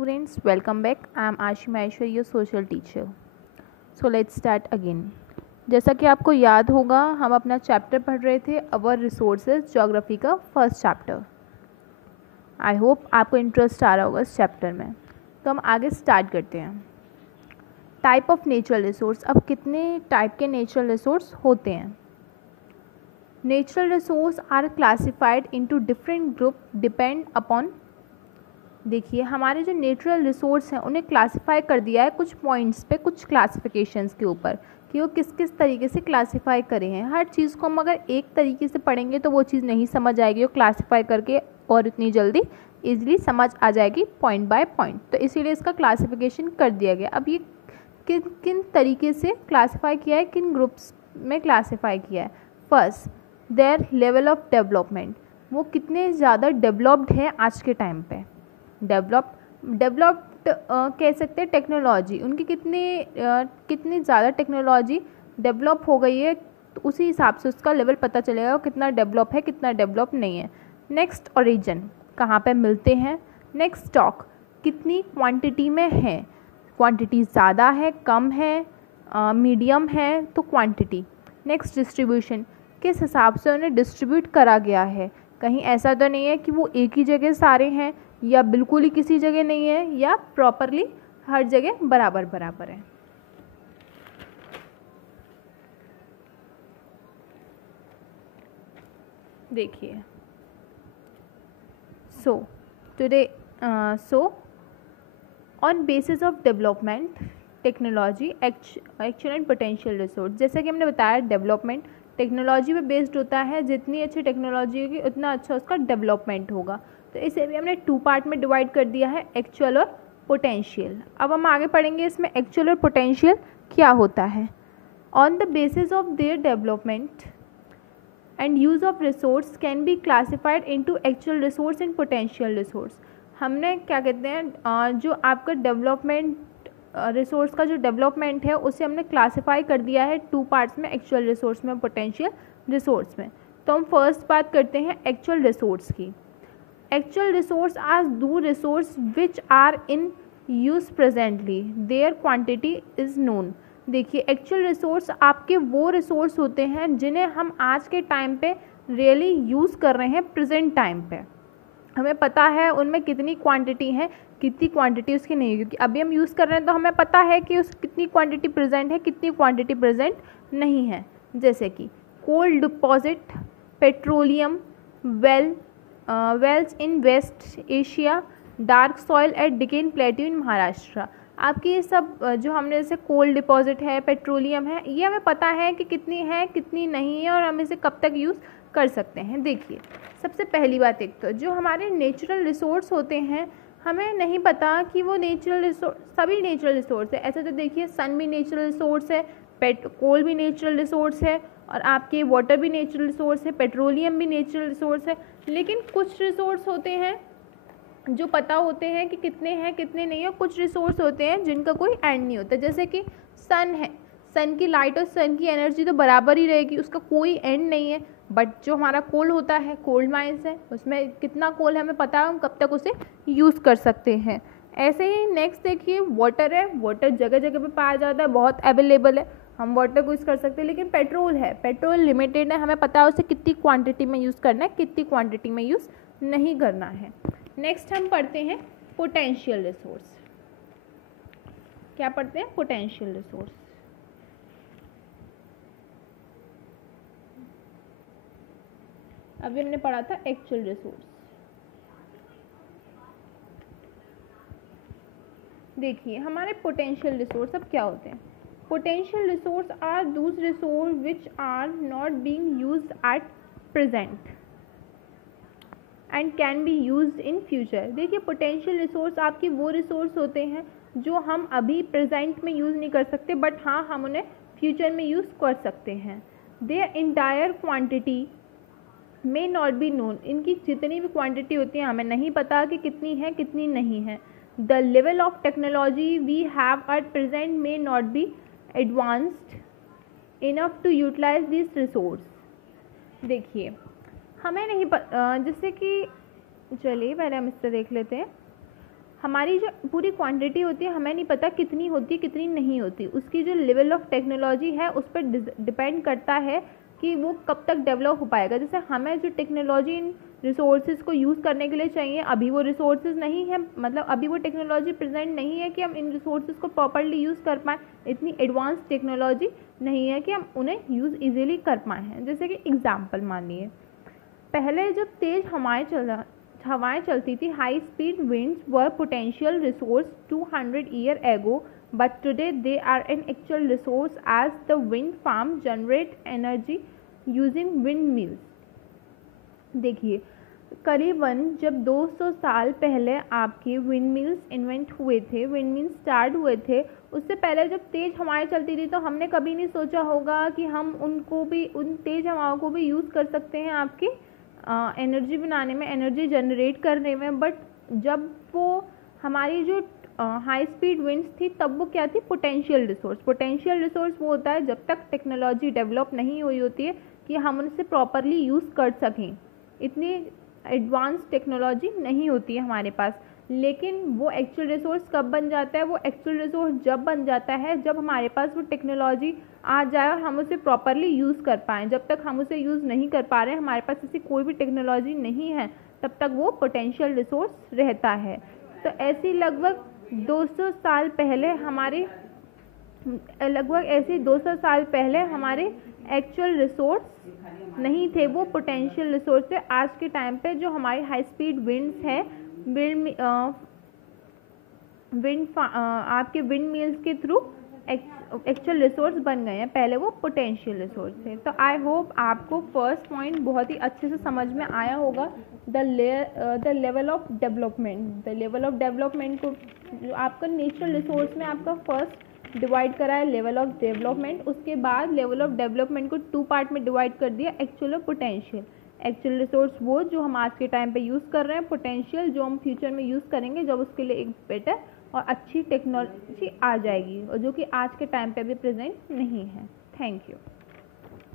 students, welcome back. I am Ashi Maheshwar, your social teacher. So let's start again. जैसा कि आपको याद होगा, हम अपना चैप्टर पढ़ रहे थे अवर रिसोर्सेज ज्योग्राफी का फर्स्ट चैप्टर. आई होप आपको इंटरेस्ट आ रहा होगा इस चैप्टर में. तो हम आगे स्टार्ट करते हैं. Type of natural resource. अब कितने टाइप के नेचुरल रिसोर्स होते हैं? Natural resource are classified into different group depend upon. देखिए, हमारे जो नेचुरल रिसोर्स हैं उन्हें क्लासिफाई कर दिया है कुछ पॉइंट्स पे, कुछ क्लासिफिकेशंस के ऊपर कि वो किस किस तरीके से क्लासिफाई करे हैं. हर चीज़ को हम अगर एक तरीके से पढ़ेंगे तो वो चीज़ नहीं समझ आएगी, वो क्लासिफाई करके और इतनी जल्दी ईजिली समझ आ जाएगी पॉइंट बाय पॉइंट. तो इसीलिए इसका क्लासिफिकेशन कर दिया गया. अब ये किन किन तरीके से क्लासिफाई किया है, किन ग्रुप्स में क्लासिफाई किया है. First, their level of development. वो कितने ज़्यादा डेवलप्ड हैं आज के टाइम पे. डेवलप्ड कह सकते हैं टेक्नोलॉजी, उनकी कितनी ज़्यादा टेक्नोलॉजी डेवलप हो गई है, तो उसी हिसाब से उसका लेवल पता चलेगा कितना डेवलप है, कितना डेवलप नहीं है. नेक्स्ट, ओरिजिन, कहाँ पे मिलते हैं. नेक्स्ट, स्टॉक, कितनी क्वांटिटी में है. क्वांटिटी ज़्यादा है, कम है, मीडियम है, तो क्वांटिटी. नेक्स्ट, डिस्ट्रीब्यूशन, किस हिसाब से उन्हें डिस्ट्रीब्यूट करा गया है. कहीं ऐसा तो नहीं है कि वो एक ही जगह सारे हैं, या बिल्कुल ही किसी जगह नहीं है, या प्रॉपरली हर जगह बराबर बराबर है. देखिए, so on basis of development technology actual and potential resource. जैसा कि हमने बताया, डेवलपमेंट टेक्नोलॉजी पे बेस्ड होता है. जितनी अच्छी टेक्नोलॉजी होगी उतना अच्छा उसका डेवलपमेंट होगा. तो इसे भी हमने 2 पार्ट में डिवाइड कर दिया है, एक्चुअल और पोटेंशियल. अब हम आगे पढ़ेंगे इसमें एक्चुअल और पोटेंशियल क्या होता है. On the basis of their development and use of resource can be classified into actual resource and potential resource. हमने क्या कहते हैं, जो आपका डेवलपमेंट रिसोर्स का जो डेवलपमेंट है उसे हमने क्लासिफाई कर दिया है 2 पार्ट्स में, एक्चुअल रिसोर्स में, पोटेंशियल रिसोर्स में. तो हम फर्स्ट बात करते हैं एक्चुअल रिसोर्स की. Actual resource are those resource which are in use presently, their quantity is known. देखिए, एक्चुअल रिसोर्स आपके वो रिसोर्स होते हैं जिन्हें हम आज के टाइम पे रियली यूज़ कर रहे हैं. प्रेजेंट टाइम पे हमें पता है उनमें कितनी क्वांटिटी है, कितनी क्वांटिटी उसकी नहीं है, क्योंकि अभी हम यूज़ कर रहे हैं तो हमें पता है कि उस कितनी क्वांटिटी प्रेजेंट है, कितनी क्वांटिटी प्रेजेंट नहीं है. जैसे कि coal deposit, petroleum wells in West Asia, dark soil at Deccan plateau in Maharashtra. आपकी ये सब जो हमने जैसे कोल डिपॉजिट है, पेट्रोलियम है, ये हमें पता है कि कितनी है, कितनी नहीं है, और हम इसे कब तक यूज़ कर सकते हैं. देखिए, सबसे पहली बात, एक तो जो हमारे नेचुरल रिसोर्स होते हैं हमें नहीं पता कि वो नेचुरल रिसोर्स, सभी नेचुरल रिसोर्स है. ऐसे तो देखिए, सन भी नेचुरल रिसोर्स है, कोल भी नेचुरल रिसोर्स है, और आपके वाटर भी नेचुरल रिसोर्स है, पेट्रोलियम भी नेचुरल रिसोर्स है. लेकिन कुछ रिसोर्स होते हैं जो पता होते हैं कि कितने हैं, कितने नहीं है. कुछ रिसोर्स होते हैं जिनका कोई एंड नहीं होता. जैसे कि सन है, सन की लाइट और सन की एनर्जी तो बराबर ही रहेगी, उसका कोई एंड नहीं है. बट जो हमारा कोल होता है, कोल्ड माइंस है, उसमें कितना कोल है हमें पता है, हम कब तक उसे यूज़ कर सकते हैं. ऐसे ही नेक्स्ट देखिए, वाटर है. वाटर जगह जगह पे पाया जाता है, बहुत अवेलेबल है, हम वाटर को यूज़ कर सकते हैं. लेकिन पेट्रोल है, पेट्रोल लिमिटेड है, हमें पता है उसे कितनी क्वांटिटी में यूज़ करना है, कितनी क्वांटिटी में यूज़ नहीं करना है. नेक्स्ट हम पढ़ते हैं पोटेंशियल रिसोर्स. क्या पढ़ते हैं? Potential resource. अभी हमने पढ़ा था एक्चुअल रिसोर्स. देखिए, हमारे पोटेंशियल रिसोर्स अब क्या होते हैं. Potential resource are those resource which are not being used at present and can be used in future. देखिए, पोटेंशियल रिसोर्स आपके वो रिसोर्स होते हैं जो हम अभी प्रेजेंट में यूज़ नहीं कर सकते, बट हाँ, हम उन्हें फ्यूचर में यूज़ कर सकते हैं. Their entire quantity may not be known. इनकी जितनी भी क्वांटिटी होती है हमें नहीं पता कि कितनी है, कितनी नहीं है. The level of technology we have at present may not be advanced enough to utilise this resource. देखिए, हमें नहीं जैसे कि, चलिए पहले हम इससे देख लेते हैं. हमारी जो पूरी क्वांटिटी होती है हमें नहीं पता कितनी होती है कितनी नहीं होती, उसकी जो लेवल ऑफ टेक्नोलॉजी है उस पर डिपेंड करता है कि वो कब तक डेवलप हो पाएगा। जैसे हमें जो टेक्नोलॉजी इन रिसोर्सेज को यूज़ करने के लिए चाहिए, अभी वो रिसोर्सेज नहीं है, मतलब अभी वो टेक्नोलॉजी प्रेजेंट नहीं है कि हम इन रिसोर्सेज को प्रॉपरली यूज़ कर पाएँ, इतनी एडवांस टेक्नोलॉजी नहीं है कि हम उन्हें यूज़ ईजिली कर पाए हैं। जैसे कि एग्जाम्पल मानिए, पहले जब तेज़ हवाएं चलती थी, high speed winds were potential resource 200 year ago, but today they are an actual resource as the wind farm generate energy using windmills। देखिए, करीबन जब 200 साल पहले आपके विंडमिल्स इन्वेंट हुए थे, विंडमिल्स स्टार्ट हुए थे, उससे पहले जब तेज़ हवाएं चलती थी तो हमने कभी नहीं सोचा होगा कि हम उनको भी, उन तेज़ हवाओं को भी यूज़ कर सकते हैं आपकी एनर्जी बनाने में, एनर्जी जनरेट करने में। बट जब वो हमारी जो हाई स्पीड विंड्स थी तब वो क्या थी, पोटेंशियल रिसोर्स। पोटेंशियल रिसोर्स वो होता है जब तक टेक्नोलॉजी डेवलप नहीं हुई होती है कि हम उनसे प्रॉपरली यूज़ कर सकें, इतनी एडवांस टेक्नोलॉजी नहीं होती है हमारे पास। लेकिन वो एक्चुअल रिसोर्स कब बन जाता है, वो एक्चुअल रिसोर्स जब बन जाता है जब हमारे पास वो टेक्नोलॉजी आ जाए और हम उसे प्रॉपरली यूज़ कर पाएँ। जब तक हम उसे यूज़ नहीं कर पा रहे हैं, हमारे पास ऐसी कोई भी टेक्नोलॉजी नहीं है, तब तक वो पोटेंशियल रिसोर्स रहता है। तो ऐसी लगभग 200 साल पहले हमारे एक्चुअल रिसोर्स नहीं थे, वो पोटेंशियल रिसोर्स थे। आज के टाइम पे जो हमारी हाई स्पीड विंड्स है, आपके विंड मिल्स के थ्रू एक्चुअल रिसोर्स बन गए हैं, पहले वो पोटेंशियल रिसोर्स थे। तो आई होप आपको फर्स्ट पॉइंट बहुत ही अच्छे से समझ में आया होगा। द लेवल ऑफ डेवलपमेंट को जो आपका नेचुरल रिसोर्स में आपका फर्स्ट डिवाइड करा है लेवल ऑफ डेवलपमेंट, उसके बाद लेवल ऑफ डेवलपमेंट को 2 पार्ट में डिवाइड कर दिया, एक्चुअल और पोटेंशियल। एक्चुअल रिसोर्स वो जो हम आज के टाइम पे यूज़ कर रहे हैं, पोटेंशियल जो हम फ्यूचर में यूज़ करेंगे जब उसके लिए एक बेटर और अच्छी टेक्नोलॉजी आ जाएगी और जो कि आज के टाइम पे भी प्रेजेंट नहीं है। Thank you.